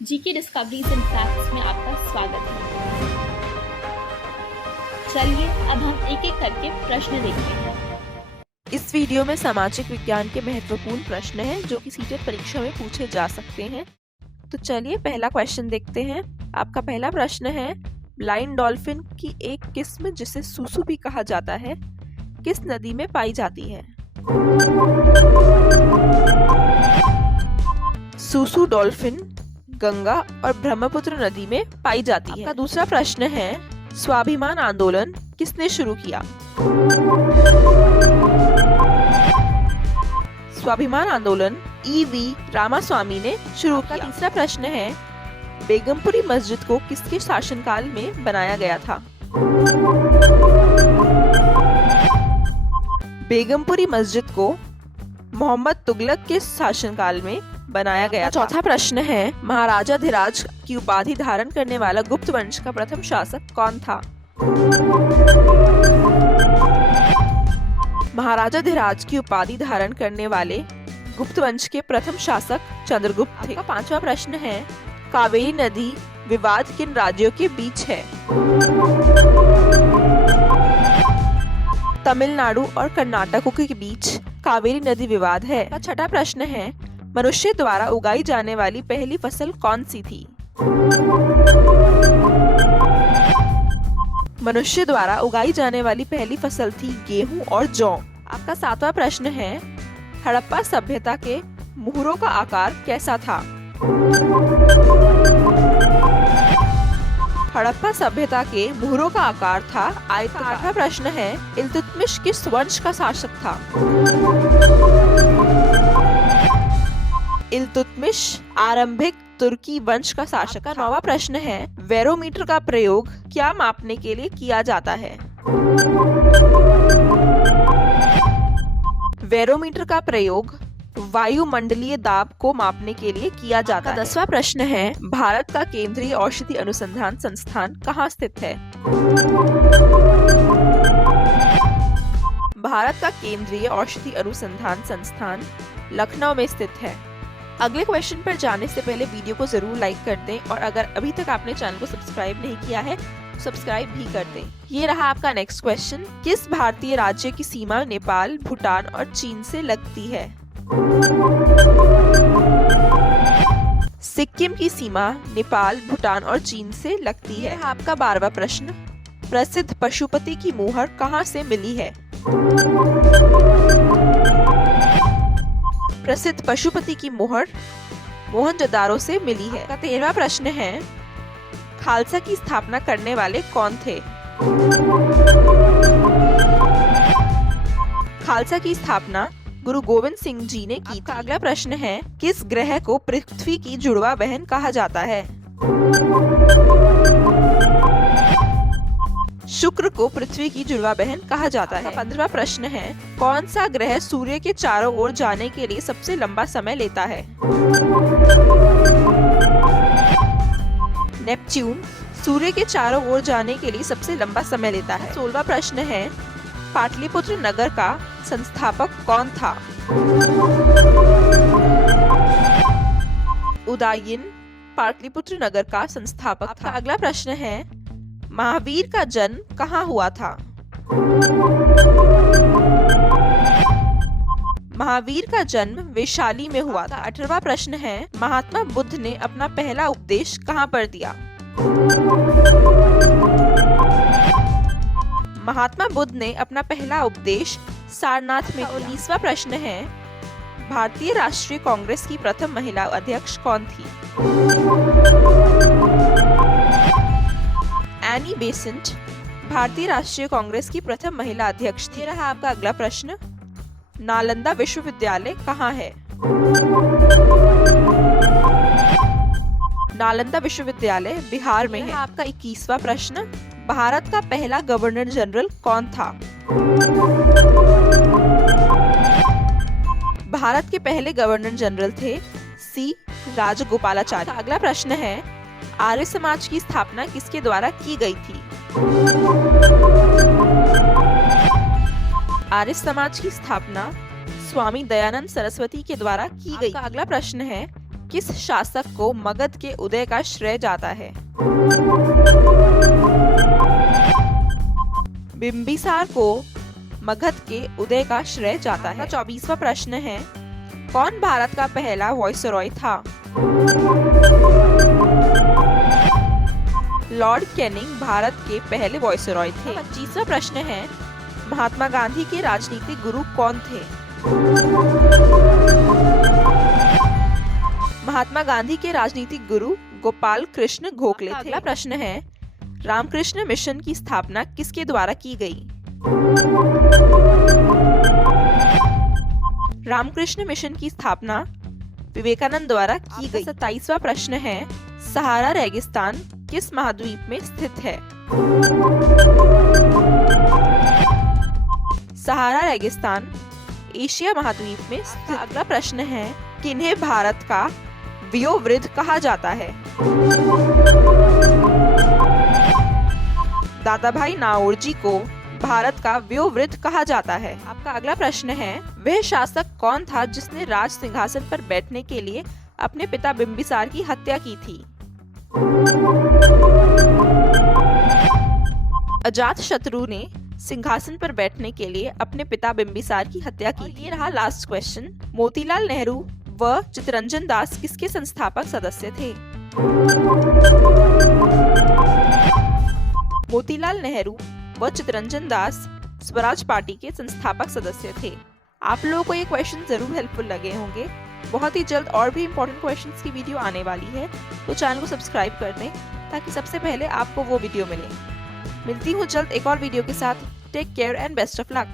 GK discoveries and facts में आपका स्वागत है। चलिए अब हम एक एक करके प्रश्न देखते हैं। इस वीडियो में सामाजिक विज्ञान के महत्वपूर्ण प्रश्न हैं जो कि सीटेट परीक्षा में पूछे जा सकते हैं। तो चलिए पहला क्वेश्चन देखते हैं। आपका पहला प्रश्न है, ब्लाइंड डॉल्फिन की एक किस्म जिसे सूसू भी कहा जाता है किस नदी में पाई जाती है? सूसू डॉल्फिन गंगा और ब्रह्मपुत्र नदी में पाई जाती है। आपका दूसरा प्रश्न है, स्वाभिमान आंदोलन किसने शुरू किया? स्वाभिमान आंदोलन E.V. रामास्वामी ने शुरू किया। तीसरा प्रश्न है, बेगमपुरी मस्जिद को किसके शासनकाल में बनाया गया था? बेगमपुरी मस्जिद को मोहम्मद तुगलक के शासनकाल में बनाया गया। चौथा प्रश्न है, महाराजा धीराज की उपाधि धारण करने वाला गुप्त वंश का प्रथम शासक कौन था? महाराजा धीराज की उपाधि धारण करने वाले गुप्त वंश के प्रथम शासक चंद्रगुप्त थे। पांचवा प्रश्न है, कावेरी नदी विवाद किन राज्यों के बीच है? तमिलनाडु और कर्नाटक के बीच कावेरी नदी विवाद है। छठा प्रश्न है, मनुष्य द्वारा उगाई जाने वाली पहली फसल कौन सी थी? मनुष्य द्वारा उगाई जाने वाली पहली फसल थी गेहूं और जौ। आपका सातवां प्रश्न है, हड़प्पा सभ्यता के मुहरों का आकार कैसा था? हड़प्पा सभ्यता के मुहरों का आकार था आयताकार। आठवां प्रश्न है, इल्तुतमिश किस वंश का शासक था? इल्तुतमिश आरंभिक तुर्की वंश का शासक था। नौवां प्रश्न है, बैरोमीटर का प्रयोग क्या मापने के लिए किया जाता है? बैरोमीटर का प्रयोग वायुमंडलीय दाब को मापने के लिए किया जाता है। 10वां प्रश्न है, भारत का केंद्रीय औषधि अनुसंधान संस्थान कहाँ स्थित है? भारत का केंद्रीय औषधि अनुसंधान संस्थान लखनऊ में स्थित है। अगले क्वेश्चन पर जाने से पहले वीडियो को जरूर लाइक कर दें और अगर अभी तक आपने चैनल को सब्सक्राइब नहीं किया है तो सब्सक्राइब भी कर दें। ये रहा आपका नेक्स्ट क्वेश्चन, किस भारतीय राज्य की सीमा नेपाल, भूटान और चीन से लगती है? सिक्किम की सीमा नेपाल, भूटान और चीन से लगती है। आपका 12वां प्रश्न, प्रसिद्ध पशुपति की मुहर कहाँ से मिली है? प्रसिद्ध पशुपति की मुहर मोहनजोदारो से मिली है। 13वां प्रश्न है, खालसा की स्थापना करने वाले कौन थे? खालसा की स्थापना गुरु गोविंद सिंह जी ने की थी। अगला प्रश्न है, किस ग्रह को पृथ्वी की जुड़वा बहन कहा जाता है? शुक्र को पृथ्वी की जुड़वा बहन कहा जाता है। 15वां प्रश्न है, कौन सा ग्रह सूर्य के चारों ओर जाने के लिए सबसे लंबा समय लेता है? नेपच्यून सूर्य के चारों ओर जाने के लिए सबसे लंबा समय लेता है। 16वां प्रश्न है, पाटलिपुत्र नगर का संस्थापक कौन था? उदयन पाटलिपुत्र नगर का संस्थापक था। अगला प्रश्न है, महावीर का जन्म कहाँ हुआ था? महावीर का जन्म वैशाली में हुआ था। 18वां प्रश्न है, महात्मा बुद्ध ने अपना पहला उपदेश कहाँ पर दिया? महात्मा बुद्ध ने अपना पहला उपदेश सारनाथ में। 19वां प्रश्न है, भारतीय राष्ट्रीय कांग्रेस की प्रथम महिला अध्यक्ष कौन थी? एनी बेसेंट भारतीय राष्ट्रीय कांग्रेस की प्रथम महिला अध्यक्ष थी। रहा आपका अगला प्रश्न, नालंदा विश्वविद्यालय कहाँ है? नालंदा विश्वविद्यालय बिहार में है। आपका 21वां प्रश्न, भारत का पहला गवर्नर जनरल कौन था? भारत के पहले गवर्नर जनरल थे सी राजगोपालाचारी। अगला प्रश्न है, आर्य समाज की स्थापना किसके द्वारा की गई थी? आर्य समाज की स्थापना स्वामी दयानंद सरस्वती के द्वारा की गई। अगला प्रश्न है, किस शासक को मगध के उदय का श्रेय जाता है? बिंबिसार को मगध के उदय का श्रेय जाता है। 24वां प्रश्न है, कौन भारत का पहला वायसरॉय था? लॉर्ड कैनिंग भारत के पहले वायसरॉय थे। 25वां प्रश्न है, महात्मा गांधी के राजनीतिक गुरु कौन थे? महात्मा गांधी के राजनीतिक गुरु गोपाल कृष्ण गोखले थे। अगला प्रश्न है, रामकृष्ण मिशन की स्थापना किसके द्वारा की गई? रामकृष्ण मिशन की स्थापना विवेकानंद द्वारा की गई। 27वां प्रश्न है, सहारा रेगिस्तान किस महाद्वीप में स्थित है? सहारा रेगिस्तान एशिया महाद्वीप में स्थित। अगला प्रश्न है, किन्हें भारत का वयोवृद्ध कहा जाता है? दादाभाई नाओरजी को भारत का वयोवृद्ध कहा जाता है। आपका अगला प्रश्न है, वह शासक कौन था जिसने राज सिंहासन पर बैठने के लिए अपने पिता बिंबिसार की हत्या की थी? अजातशत्रु ने सिंहासन पर बैठने के लिए अपने पिता बिंबिसार की हत्या की। ये रहा लास्ट क्वेश्चन। मोतीलाल नेहरू व चित्तरंजन दास किसके संस्थापक सदस्य थे? मोतीलाल नेहरू व चित्तरंजन दास स्वराज पार्टी के संस्थापक सदस्य थे। आप लोगों को ये क्वेश्चन जरूर हेल्पफुल लगे होंगे। बहुत ही जल्द और भी इम्पोर्टेंट क्वेश्चंस की वीडियो आने वाली है, तो चैनल को सब्सक्राइब कर दें ताकि सबसे पहले आपको वो वीडियो मिले। मिलती हूँ जल्द एक और वीडियो के साथ। Take care and best of luck.